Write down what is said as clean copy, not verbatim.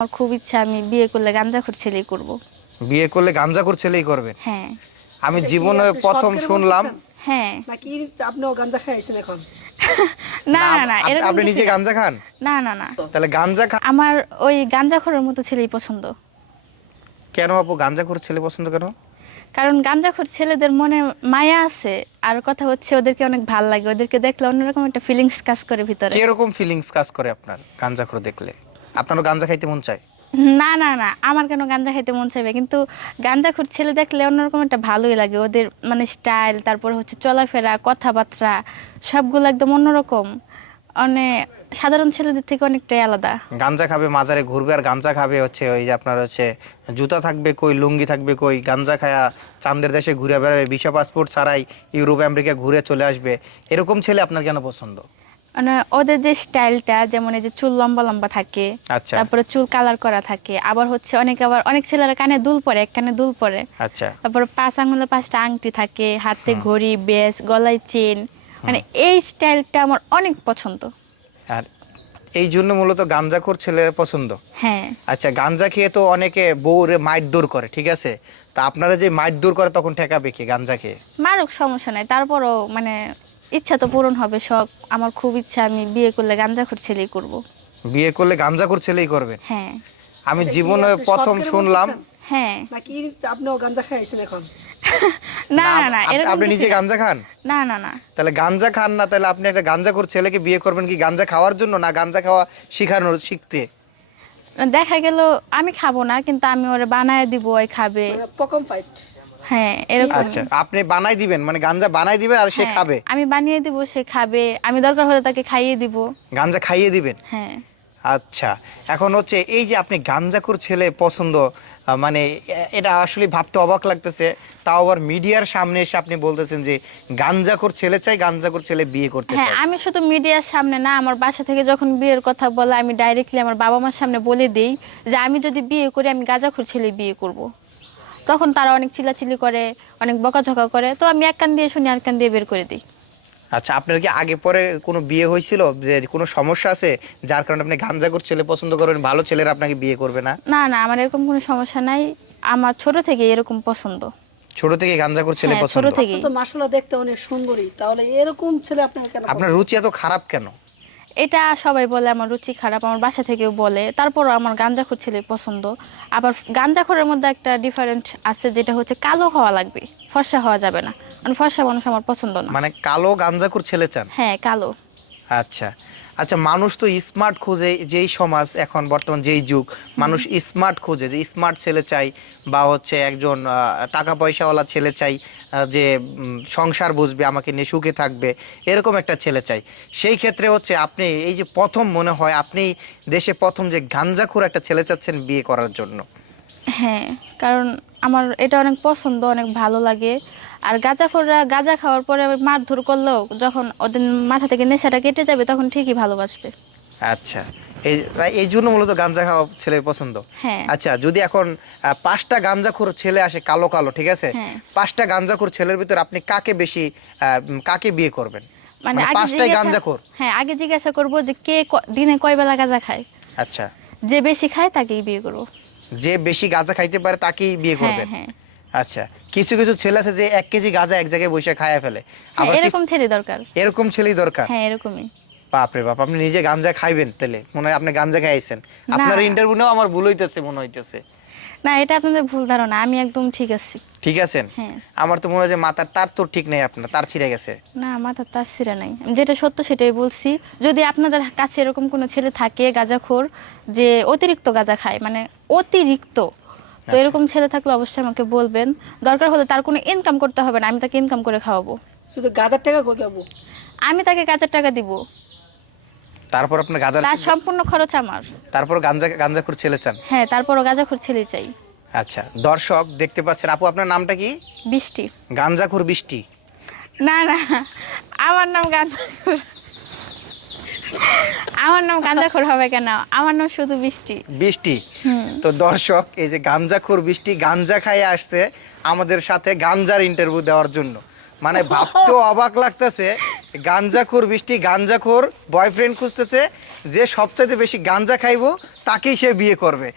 আমার খুব ইচ্ছা আমি বিয়ে করলে গাঁজাখোর ছেলেই করব। বিয়ে করলে গাঞ্জাখোর ছেলেই করবেন? হ্যাঁ। আমি এটা কি জীবনে আপনি শখ প্রথম করে শুনলাম। বলতেছেন হ্যাঁ। নাকি আপনিও গাঞ্জা খাইছেন এখন? না না, না না, এরকম আপনি কিছু নিজে না। গাঞ্জা খান? না না না, তাহলে গাঞ্জা খান আমার ওই গাঁজাখোরের মতো ছেলেই পছন্দ। কেন আপু? গাঞ্জাখোর ছেলে পছন্দ কেন? কারণ গাঁজাখোর ছেলেদের মনে মায়া আছে, আর কথা হচ্ছে ওদেরকে অনেক ভাল লাগে, ওদেরকে দেখলে অন্যরকম একটা ফিলিংস কাজ করে ভিতরে। কিরকম ফিলিংস কাজ করে আপনার গাঞ্জাখোর দেখলে? আপনারও গাঞ্জা খাইতে মন চায়? না না না, আমার কেন গাঁজা খাইতে মন চাইবে, কিন্তু গাঁজাখোর ছেলে দেখলে অন্যরকম একটা ভালোই লাগে, ওদের মানে স্টাইল, তারপর হচ্ছে চলাফেরা, কথাবার্তা সবগুলো একদম অন্যরকম, মানে সাধারণ ছেলেদের থেকে অনেকটাই আলাদা। গাঞ্জা খাবে, মাজারে ঘুরবে, আর গাঞ্জা খাবে হচ্ছে ওই যে আপনার হচ্ছে জুতা থাকবে কই, লুঙ্গি থাকবে কই, গাঞ্জা খায়া চাঁদের দেশে ঘুরে বেড়াবে, ভিসা পাসপোর্ট ছাড়াই ইউরোপ আমেরিকা ঘুরে চলে আসবে। এরকম ছেলে আপনার কেন পছন্দ? মানে ওদের যে স্টাইলটা, যেমন এই যে চুল লম্বা লম্বা থাকে, আচ্ছা তারপরে চুল কালার করা থাকে, আবার হচ্ছে অনেক ছেলেরা কানে দুল পরে, এক কানে দুল পরে, আচ্ছা। তারপর 5 আঙ্গুলে 5টা আংটি থাকে, হাতে ঘড়ি, বেস, গলায় চেন, মানে এই স্টাইলটা আমার অনেক পছন্দ। আর এই জন্য মূলত গাঞ্জাখোর ছেলে পছন্দ। হ্যাঁ। আচ্ছা, গাঞ্জা খেয়ে তো অনেকে বউরে মাইট দূর করে, ঠিক আছে, তা আপনারা যে মাইট দূর করে তখন ঠেকাবে কি গাঞ্জা খেয়ে? মারুক, সমস্যা নাই, তারপরও মানে ইচ্ছা তো পূরণ হবে, শখ। আমার খুব ইচ্ছা আমি বিয়ে করলে গাঁজাখোর ছেলেই করব। বিয়ে করলে গাঞ্জাখোর ছেলেই করবেন? হ্যাঁ। আমি এটা কি জীবনে আপনি শখ প্রথম করে শুনলাম। বলতেছেন? হ্যাঁ। নাকি আপনিও গাঞ্জা খাইছেন এখন? না না না, এরকম আপনি কিছু নিজে না। গাঞ্জা খান? না না না, তাহলে গাঞ্জা খান না, তাহলে আপনি একটা গাঞ্জাখোর ছেলেকে বিয়ে করবেন কি গাঞ্জা খাওয়ার জন্য, না গাঞ্জা খাওয়া শিখতে? দেখা গেল আমি খাবো না, কিন্তু আমি ওরে বানায় দিব, ওই খাবে। মানে পকম ফাইট। হ্যাঁ, এরকম। আচ্ছা, আপনি বানাই দিবেন, মানে গাঞ্জা বানাই দিবেন আর সে হ্যাঁ, খাবে? আমি বানিয়ে দিব, সে খাবে, আমি দরকার হলে তাকে খাইয়ে দিব। গাঞ্জা খাইয়ে দিবেন? হ্যাঁ। আচ্ছা, এখন হচ্ছে এই যে আপনি গাঞ্জাখোর ছেলে পছন্দ, মানে এটা আসলে ভাবতে অবাক লাগতেছে। তাও আবার মিডিয়ার সামনে এসে আপনি বলতেছেন যে গাঞ্জাখোর ছেলে চাই, গাঞ্জাখোর ছেলে বিয়ে করতে হ্যাঁ, চাই। আমি শুধু মিডিয়ার সামনে না, আমার বাসা থেকে যখন বিয়ের কথা বলে আমি ডাইরেক্টলি আমার বাবা মার সামনে বলে দিই যে আমি যদি বিয়ে করি আমি গাঁজাখোর ছেলে বিয়ে করব। তখন তারা অনেক চিল্লাচিল্লি করে, অনেক বকাঝকা করে, তো আমি এক কান দিয়ে শুনি আর কান দিয়ে বের করে দিই। আচ্ছা, আপনার কি আগে পরে কোনো বিয়ে হয়েছিল, যে কোনো সমস্যা আছে যার কারণে আপনি গাঞ্জাখোর ছেলে পছন্দ করবেন, ভালো ছেলেরা আপনাকে বিয়ে করবে না? না না, আমার এরকম কোনো সমস্যা নাই, আমার ছোট থেকে এরকম পছন্দ। ছোট থেকে গাঞ্জাখোর ছেলে হ্যাঁ, পছন্দ? ছোট থেকে। আপনি তো মাশাআল্লাহ দেখতে অনেক সুন্দরী, তাহলে এরকম ছেলে আপনার কেন আপনার পছন্দ? রুচি এত খারাপ কেন? এটা সবাই বলে আমার রুচি খারাপ, আমার বাসা থেকেও বলে, তারপরও আমার গাঁজাখোর ছেলে পছন্দ। আবার গাঁজাখোরের মধ্যে একটা ডিফারেন্ট আছে, যেটা হচ্ছে কালো হওয়া লাগবে, ফর্সা হওয়া যাবে না, মানে ফর্সা মানুষ আমার পছন্দ না। মানে কালো গাঞ্জাখোর ছেলে চান? হ্যাঁ, কালো। আচ্ছা আচ্ছা, মানুষ তো স্মার্ট খোঁজে, যেই সমাজ এখন বর্তমান, যেই যুগ, মানুষ স্মার্ট খোঁজে, যে স্মার্ট ছেলে চাই, বা হচ্ছে একজন টাকা পয়সাওয়ালা ছেলে চাই, যে সংসার বুঝবে, আমাকে নিয়ে সুখে থাকবে, এরকম একটা ছেলে চাই। সেই ক্ষেত্রে হচ্ছে আপনি এই যে প্রথম মনে হয় আপনি দেশে প্রথম যে গাঞ্জাখোর একটা ছেলে চাচ্ছেন বিয়ে করার জন্য। হ্যাঁ, কারণ আমার এটা অনেক পছন্দ, অনেক ভালো লাগে। আর গাঁজাখোররা গাঁজা খাওয়ার পরে মারধর করলেও যখন ওদের মাথা থেকে নেশাটা কেটে যাবে তখন ঠিকই ভালোবাসবে। আচ্ছা, এই এই জন্য মূলত গাঞ্জা খাওয়া ছেলে পছন্দ। হ্যাঁ। আচ্ছা, যদি এখন 5টা গাঞ্জাখোর ছেলে আসে কালো কালো, ঠিক আছে, হ্যাঁ। 5টা গাঞ্জাখোর ছেলের ভিতর আপনি কাকে বেশি কাকে বিয়ে করবেন? মানে মানে আগে 5টাই জিজ্ঞাসা, গাঞ্জাখোর? হ্যাঁ, আগে জিজ্ঞাসা করবো যে কে দিনে কয় বেলা গাঁজা খায়, আচ্ছা, যে বেশি খায় তাকেই বিয়ে করবো। যে বেশি গাঁজা খাইতে পারে তাকেই বিয়ে হ্যাঁ করবেন? হ্যাঁ আচ্ছা, কিছু কিছু ছেলে আছে যে 1 কেজি গাঁজা এক জায়গায় বসে খায়া ফেলে, হ্যাঁ, আবার এরকম ছেলে দরকার। এরকম ছেলেই দরকার? হ্যাঁ, এরকমই। বাপরে বাপ, আপনি নিজে গাঞ্জা খাইবেন তাহলে? মনে হয় আপনি গাঞ্জা খাইছেন। আপনার ইন্টারভিউ নেওয়া আমার ভুল হইতেছে মনে হইতেছে। না, এটা আপনাদের ভুল ধারণা, আমি একদম ঠিক আছি। ঠিক আছেন? হ্যাঁ। আমার তো মনে হয় যে মাথার তার তো ঠিক নেই, আপনার তার ছিঁড়ে গেছে। না, মাথার তার ছিঁড়া নাই, আমি যেটা সত্য সেটাই বলছি। যদি আপনাদের কাছে এরকম কোনো ছেলে থাকে গাঁজাখোর, যে অতিরিক্ত গাঁজা খায়, মানে অতিরিক্ত, তো এরকম ছেলে থাকলে অবশ্যই আমাকে বলবেন। দরকার হলে তার কোনো ইনকাম করতে হবে না, আমি তাকে ইনকাম করে খাওয়াবো। শুধু গাঁজার টাকা কই পাবো? আমি তাকে গাঁজার টাকা দিব, তারপর আপনার গাঁজা, তার সম্পূর্ণ খরচ আমার। তারপর গাঞ্জাখোর ছেলে চান? হ্যাঁ, তারপরও গাঁজাখোর ছেলে চাই। আচ্ছা, দর্শক দেখতে পাচ্ছেন, আপু আপনার নামটা কি? বৃষ্টি। গাঞ্জাখোর বৃষ্টি? না না, আমার নাম গাঁজাখোর, আমার নাম গাঁজাখোর হবে কেন, আমার নাম শুধু বৃষ্টি। বৃষ্টি? তো দর্শক, এই যে গাঞ্জাখোর বৃষ্টি গাঞ্জা খাইয়ে আসছে আমাদের সাথে গাঞ্জার ইন্টারভিউ দেওয়ার জন্য, মানে ভাবতেও অবাক লাগতেছে গাঞ্জাখোর বৃষ্টি গাঞ্জাখোর বয়ফ্রেন্ড খুঁজতেছে, যে সবচাইতে বেশি গাঞ্জা খাইবো তাকেই সে বিয়ে করবে।